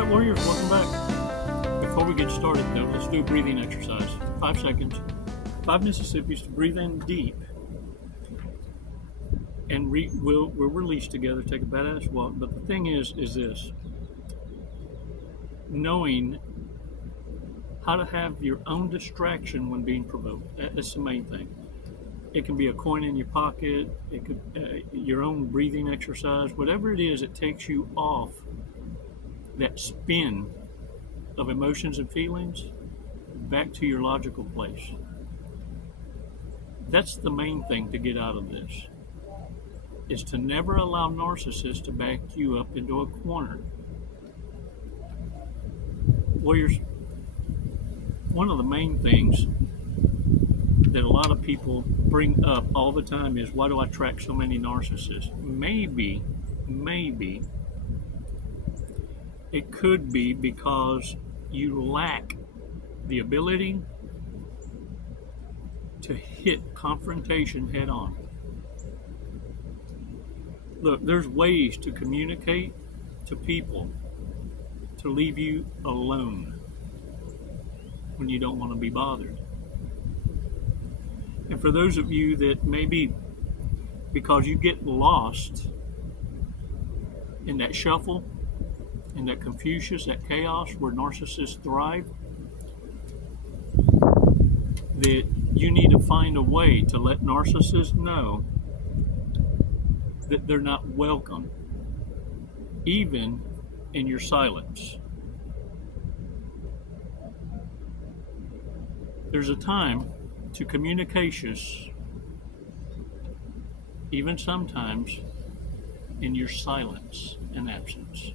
right, warriors, welcome back. Before we get started, though, let's do a breathing exercise. 5 seconds. 5 Mississippis to breathe in deep. And we'll release together, take a badass walk. But the thing is this. Knowing how to have your own distraction when being provoked. That's the main thing. It can be a coin in your pocket. It could your own breathing exercise. Whatever it is, it takes you off that spin of emotions and feelings back to your logical place. That's the main thing to get out of this, is to never allow narcissists to back you up into a corner. Warriors, one of the main things that a lot of people bring up all the time is, why do I attract so many narcissists? Maybe it could be because you lack the ability to hit confrontation head on. Look, there's ways to communicate to people to leave you alone when you don't want to be bothered. And for those of you that maybe, because you get lost in that shuffle, in that confusion, that chaos where narcissists thrive, that you need to find a way to let narcissists know that they're not welcome, even in your silence. There's a time to communications, even sometimes in your silence and absence.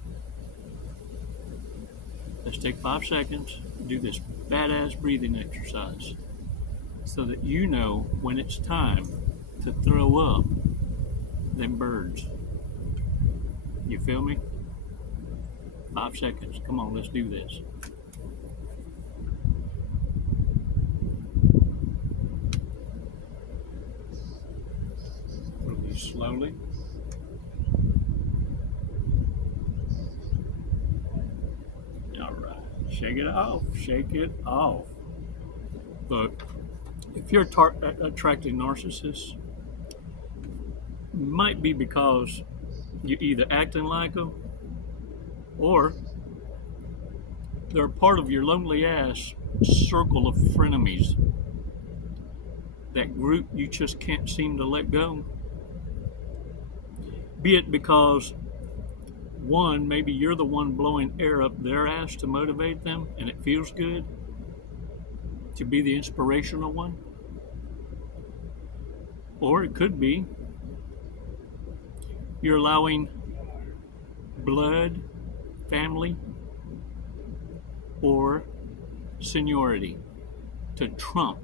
Let's take 5 seconds, do this badass breathing exercise so that you know when it's time to throw up them birds. You feel me? 5 seconds. Come on, let's do this. Release slowly. All right. Shake it off. Shake it off. Look, if you're attracting narcissists, it might be because you're either acting like them, or they're part of your lonely ass circle of frenemies, that group you just can't seem to let go. Be it because, one, maybe you're the one blowing air up their ass to motivate them, and it feels good to be the inspirational one. Or it could be you're allowing blood, family, or seniority to trump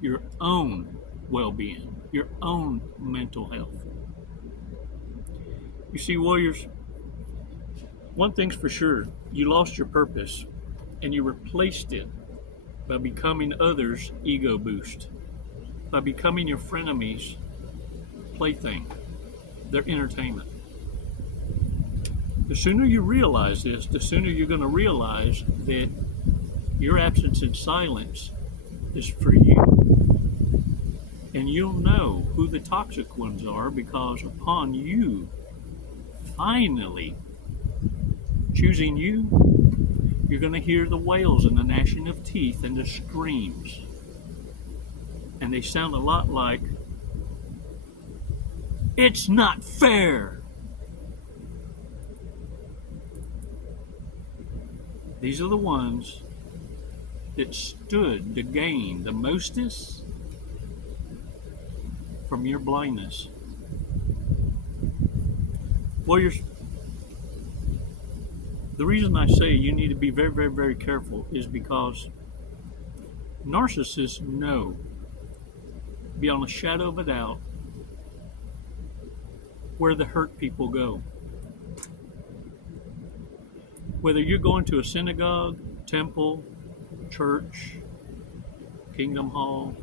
your own well-being, your own mental health. You see, warriors, one thing's for sure, you lost your purpose and you replaced it by becoming others' ego boost, by becoming your frenemies' plaything, their entertainment. The sooner you realize this, the sooner you're going to realize that your absence in silence is for you. And you'll know who the toxic ones are, because upon you finally choosing you, you're going to hear the wails and the gnashing of teeth and the screams. And they sound a lot like, "It's not fair." These are the ones that stood to gain the mostest from your blindness. Warriors, the reason I say you need to be very, very, very careful is because narcissists know, beyond a shadow of a doubt, where the hurt people go. Whether you're going to a synagogue, temple, church, kingdom hall,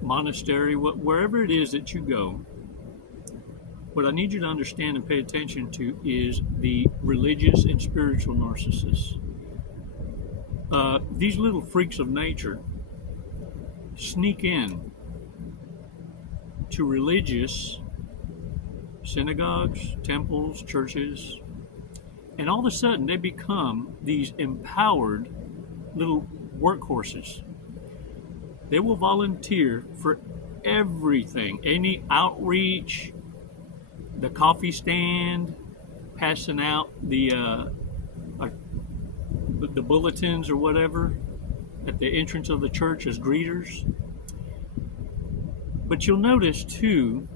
monastery, wherever it is that you go, What I need you to understand and pay attention to is the religious and spiritual narcissists. These little freaks of nature sneak in to religious synagogues, temples, churches, and all of a sudden they become these empowered little workhorses. They will volunteer for everything, any outreach, the coffee stand, passing out the bulletins or whatever at the entrance of the church as greeters. But you'll notice too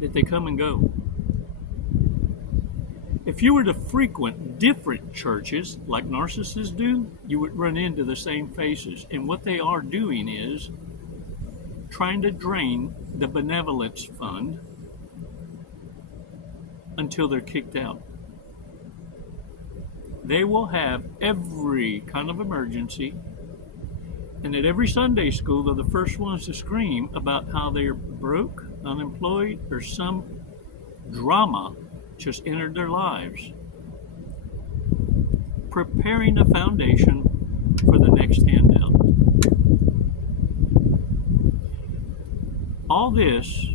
that they come and go. If you were to frequent different churches like narcissists do, you would run into the same faces. And what they are doing is trying to drain the benevolence fund until they're kicked out. They will have every kind of emergency, and at every Sunday school, they're the first ones to scream about how they're broke, unemployed, or some drama just entered their lives, preparing the foundation for the next handout. All this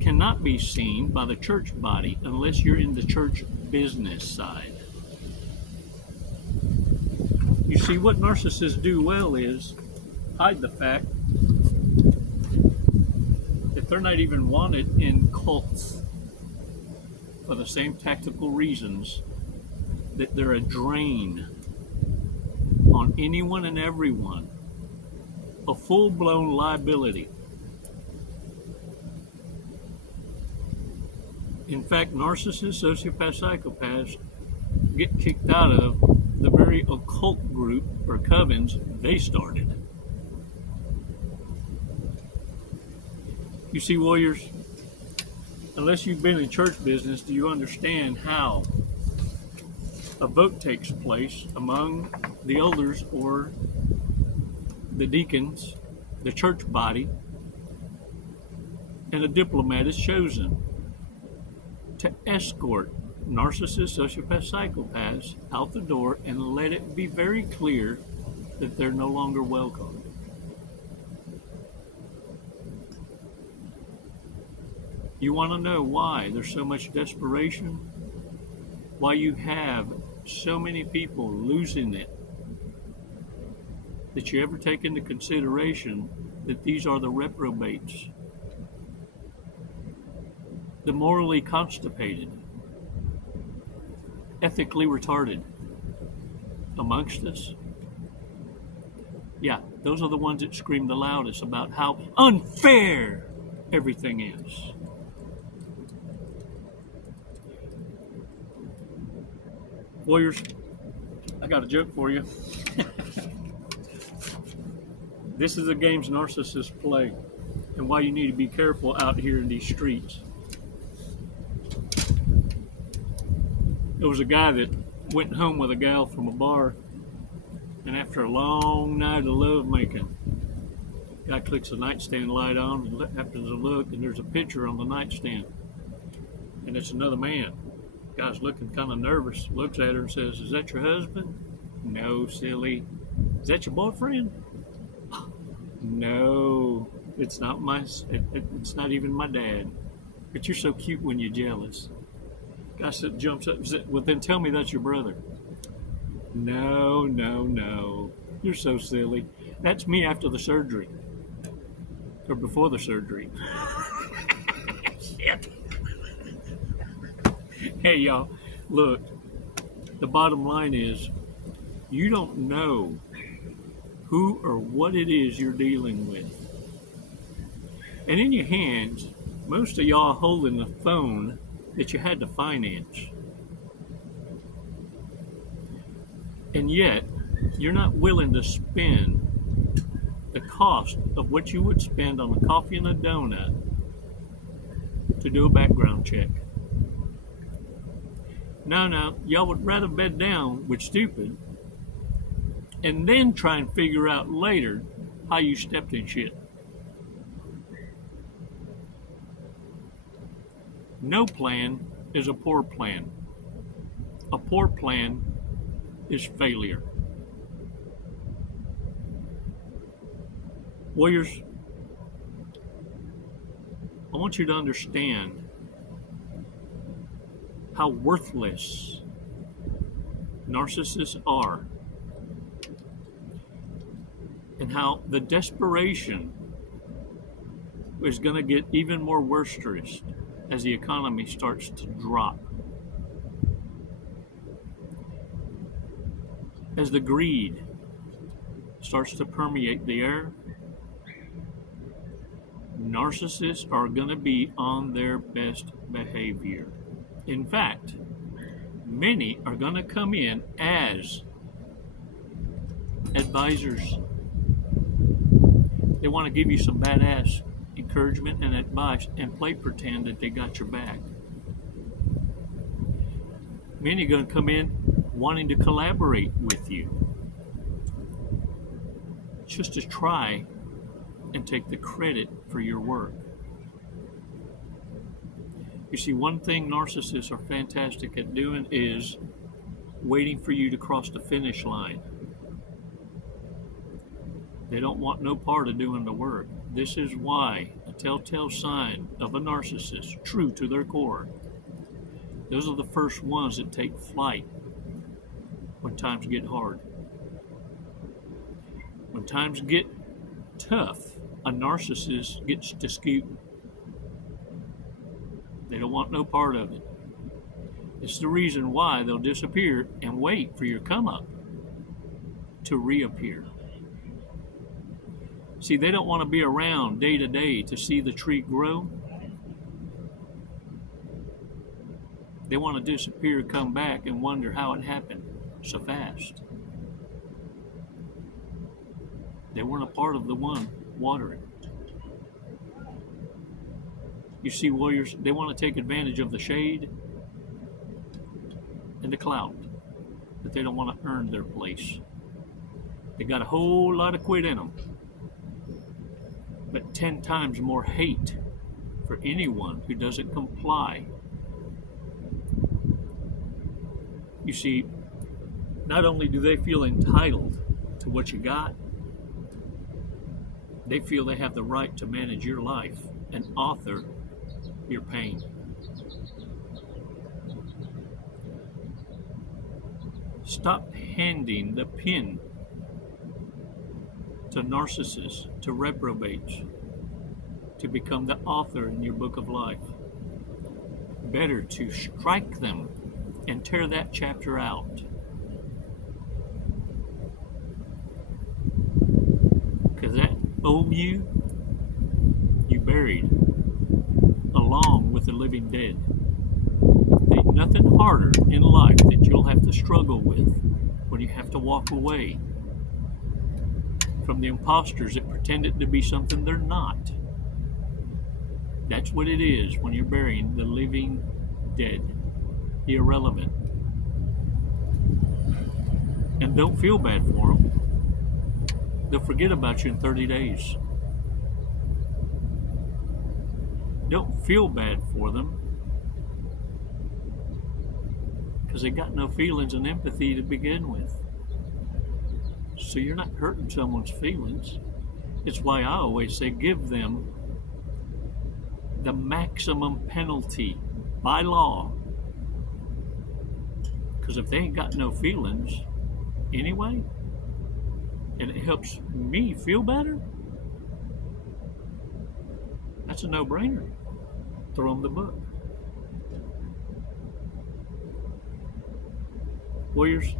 cannot be seen by the church body unless you're in the church business side. You see, what narcissists do well is hide the fact that they're not even wanted in cults for the same tactical reasons that they're a drain on anyone and everyone, a full-blown liability. In fact, narcissists, sociopaths, psychopaths get kicked out of the very occult group or covens they started. You see, warriors, unless you've been in church business, do you understand how a vote takes place among the elders or the deacons, the church body, and a diplomat is chosen to escort narcissists, sociopaths, psychopaths out the door and let it be very clear that they're no longer welcome. You want to know why there's so much desperation? Why you have so many people losing it? That you ever take into consideration that these are the reprobates, the morally constipated, ethically retarded amongst us? Yeah, those are the ones that scream the loudest about how unfair everything is. Warriors, I got a joke for you. This is the games narcissists play and why you need to be careful out here in these streets. There was a guy that went home with a gal from a bar, and after a long night of lovemaking, guy clicks the nightstand light on and happens to look, and there's a picture on the nightstand, and it's another man. Guy's looking kind of nervous, looks at her and says, "Is that your husband?" "No, silly." "Is that your boyfriend?" "No, it's not it's not even my dad. But you're so cute when you're jealous." Guy jumps up and says, "Well, then tell me that's your brother." No, you're so silly. That's me after the surgery, or before the surgery." Shit. Hey, y'all, look, the bottom line is you don't know who or what it is you're dealing with. And in your hands, most of y'all holding the phone that you had to finance. And yet, you're not willing to spend the cost of what you would spend on a coffee and a donut to do a background check. No, y'all would rather bed down with stupid and then try and figure out later how you stepped in shit. No plan is a poor plan. A poor plan is failure. Warriors, I want you to understand how worthless narcissists are, and how the desperation is going to get even more boisterous as the economy starts to drop. As the greed starts to permeate the air, narcissists are going to be on their best behavior. In fact, many are going to come in as advisors. They want to give you some badass encouragement and advice and play pretend that they got your back. Many are going to come in wanting to collaborate with you, just to try and take the credit for your work. You see, one thing narcissists are fantastic at doing is waiting for you to cross the finish line. They don't want no part of doing the work. This is why a telltale sign of a narcissist, true to their core, those are the first ones that take flight when times get hard. When times get tough, a narcissist gets disputing. They don't want no part of it. It's the reason why they'll disappear and wait for your come up to reappear. See, they don't want to be around day to day to see the tree grow. They want to disappear, come back, and wonder how it happened so fast. They weren't a part of the one watering. You see, warriors, they want to take advantage of the shade and the clout, but they don't want to earn their place. They got a whole lot of quit in them, but 10 times more hate for anyone who doesn't comply. You see, not only do they feel entitled to what you got, they feel they have the right to manage your life and author your pain. Stop handing the pen to narcissists, to reprobates, to become the author in your book of life. Better to strike them and tear that chapter out. Because that old you buried along with the living dead. Ain't nothing harder in life that you'll have to struggle with when you have to walk away from the imposters that pretended to be something they're not. That's what it is when you're burying the living dead, the irrelevant. And don't feel bad for them. They'll forget about you in 30 days. Don't feel bad for them, because they got no feelings and empathy to begin with. So you're not hurting someone's feelings. It's why I always say give them the maximum penalty by law. Because if they ain't got no feelings anyway, and it helps me feel better, that's a no-brainer. Throw them the book. Warriors,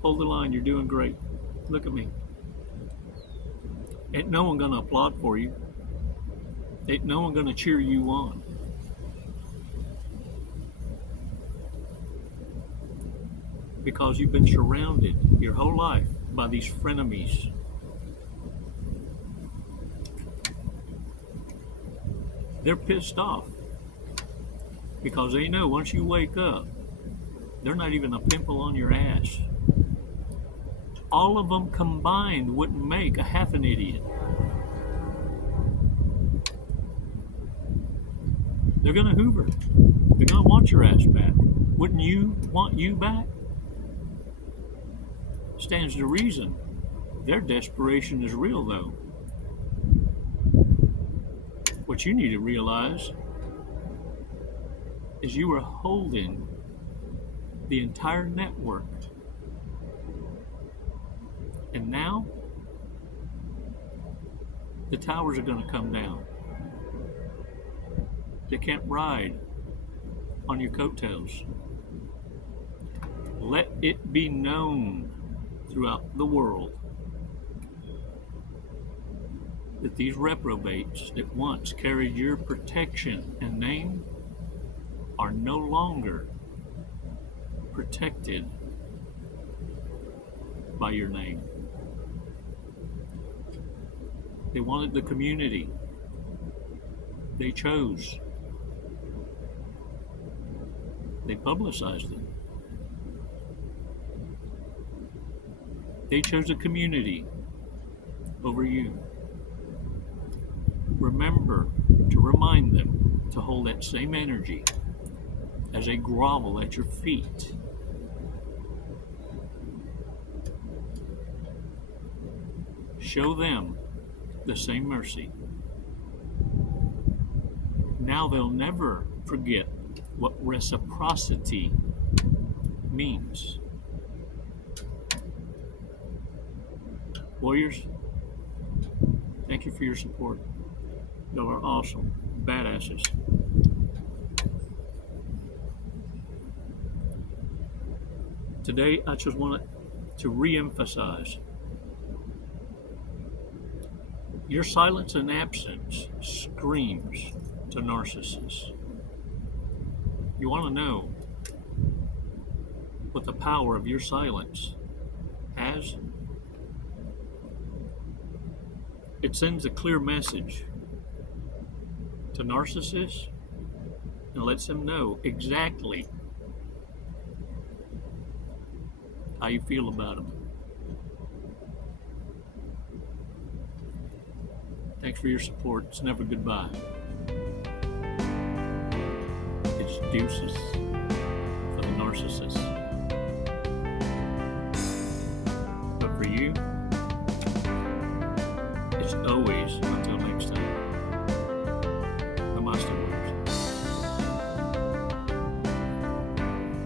hold the line. You're doing great. Look at me. Ain't no one going to applaud for you. Ain't no one going to cheer you on. Because you've been surrounded your whole life by these frenemies. They're pissed off because they know once you wake up, they're not even a pimple on your ass. All of them combined wouldn't make a half an idiot. They're going to hoover. They're going to want your ass back. Wouldn't you want you back? Stands to reason. Their desperation is real, though. What you need to realize is you are holding the entire network. And now, the towers are going to come down. They can't ride on your coattails. Let it be known throughout the world that these reprobates that once carried your protection and name are no longer protected by your name. They wanted the community. They chose. They publicized it. They chose the community over you. Remember to remind them to hold that same energy as they grovel at your feet. Show them the same mercy. Now they'll never forget what reciprocity means. Warriors, thank you for your support. Y'all are awesome, badasses. Today, I just wanted to re-emphasize your silence and absence screams to narcissists. You want to know what the power of your silence has? It sends a clear message to narcissists and lets them know exactly how you feel about them. Thanks for your support. It's never goodbye. It's deuces for the narcissists.